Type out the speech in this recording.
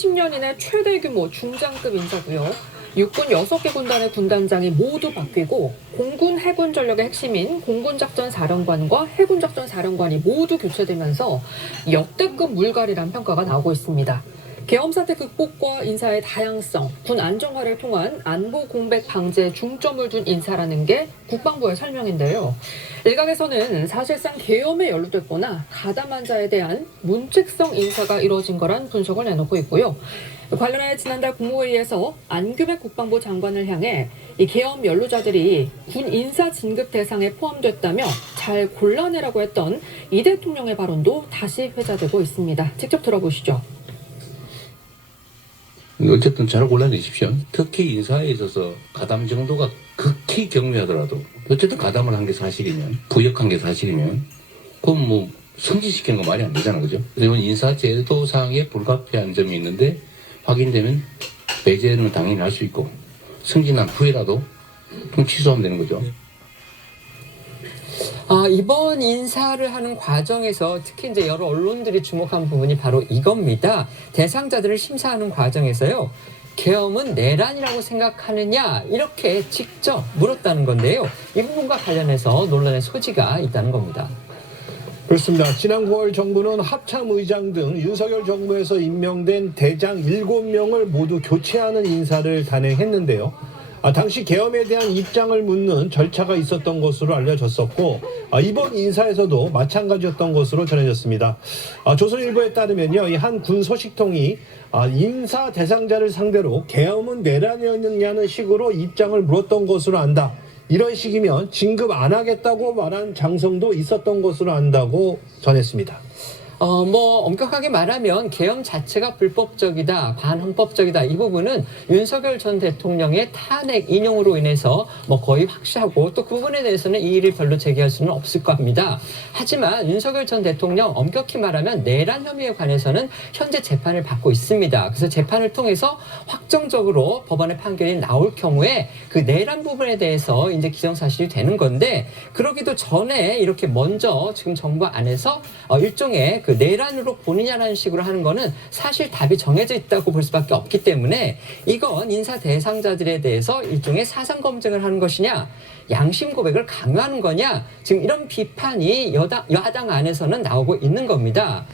30년 이내 최대 규모 중장급 인사고요. 육군 6개 군단의 군단장이 모두 바뀌고 공군 해군 전력의 핵심인 공군작전사령관과 해군작전사령관이 모두 교체되면서 역대급 물갈이란 평가가 나오고 있습니다. 계엄 사태 극복과 인사의 다양성, 군 안정화를 통한 안보 공백 방지에 중점을 둔 인사라는 게 국방부의 설명인데요. 일각에서는 사실상 계엄에 연루됐거나 가담한 자에 대한 문책성 인사가 이루어진 거란 분석을 내놓고 있고요. 관련해 지난달 국무회의에서 안규백 국방부 장관을 향해 이 계엄 연루자들이 군 인사 진급 대상에 포함됐다며 잘 골라내라고 했던 이 대통령의 발언도 다시 회자되고 있습니다. 직접 들어보시죠. 어쨌든 잘 골라내십시오. 특히 인사에 있어서 가담 정도가 극히 경미하더라도 어쨌든 가담을 한 게 사실이면, 부역한 게 사실이면 그건 뭐 승진시키는 거 말이 안 되잖아, 그죠? 그러면 인사제도상에 불가피한 점이 있는데 확인되면 배제는 당연히 할 수 있고 승진한 후에라도 좀 취소하면 되는 거죠. 이번 인사를 하는 과정에서 특히 이제 여러 언론들이 주목한 부분이 바로 이겁니다. 대상자들을 심사하는 과정에서요. 계엄은 내란이라고 생각하느냐 이렇게 직접 물었다는 건데요. 이 부분과 관련해서 논란의 소지가 있다는 겁니다. 그렇습니다. 지난 9월 정부는 합참의장 등 윤석열 정부에서 임명된 대장 7명을 모두 교체하는 인사를 단행했는데요. 당시 계엄에 대한 입장을 묻는 절차가 있었던 것으로 알려졌었고 이번 인사에서도 마찬가지였던 것으로 전해졌습니다. 조선일보에 따르면요, 이 한 군 소식통이 인사 대상자를 상대로 계엄은 내란이었느냐는 식으로 입장을 물었던 것으로 안다. 이런 식이면 진급 안 하겠다고 말한 장성도 있었던 것으로 안다고 전했습니다. 엄격하게 말하면 계엄 자체가 불법적이다, 반헌법적이다. 이 부분은 윤석열 전 대통령의 탄핵 인용으로 인해서 거의 확실하고 또 그 부분에 대해서는 이의를 별로 제기할 수는 없을 겁니다. 하지만 윤석열 전 대통령 엄격히 말하면 내란 혐의에 관해서는 현재 재판을 받고 있습니다. 그래서 재판을 통해서 확정적으로 법원의 판결이 나올 경우에 그 내란 부분에 대해서 이제 기정사실이 되는 건데 그러기도 전에 이렇게 먼저 지금 정부 안에서 일종의 그 내란으로 보느냐라는 식으로 하는 거는 사실 답이 정해져 있다고 볼 수밖에 없기 때문에 이건 인사 대상자들에 대해서 일종의 사상 검증을 하는 것이냐 양심 고백을 강요하는 거냐 지금 이런 비판이 야당 안에서는 나오고 있는 겁니다.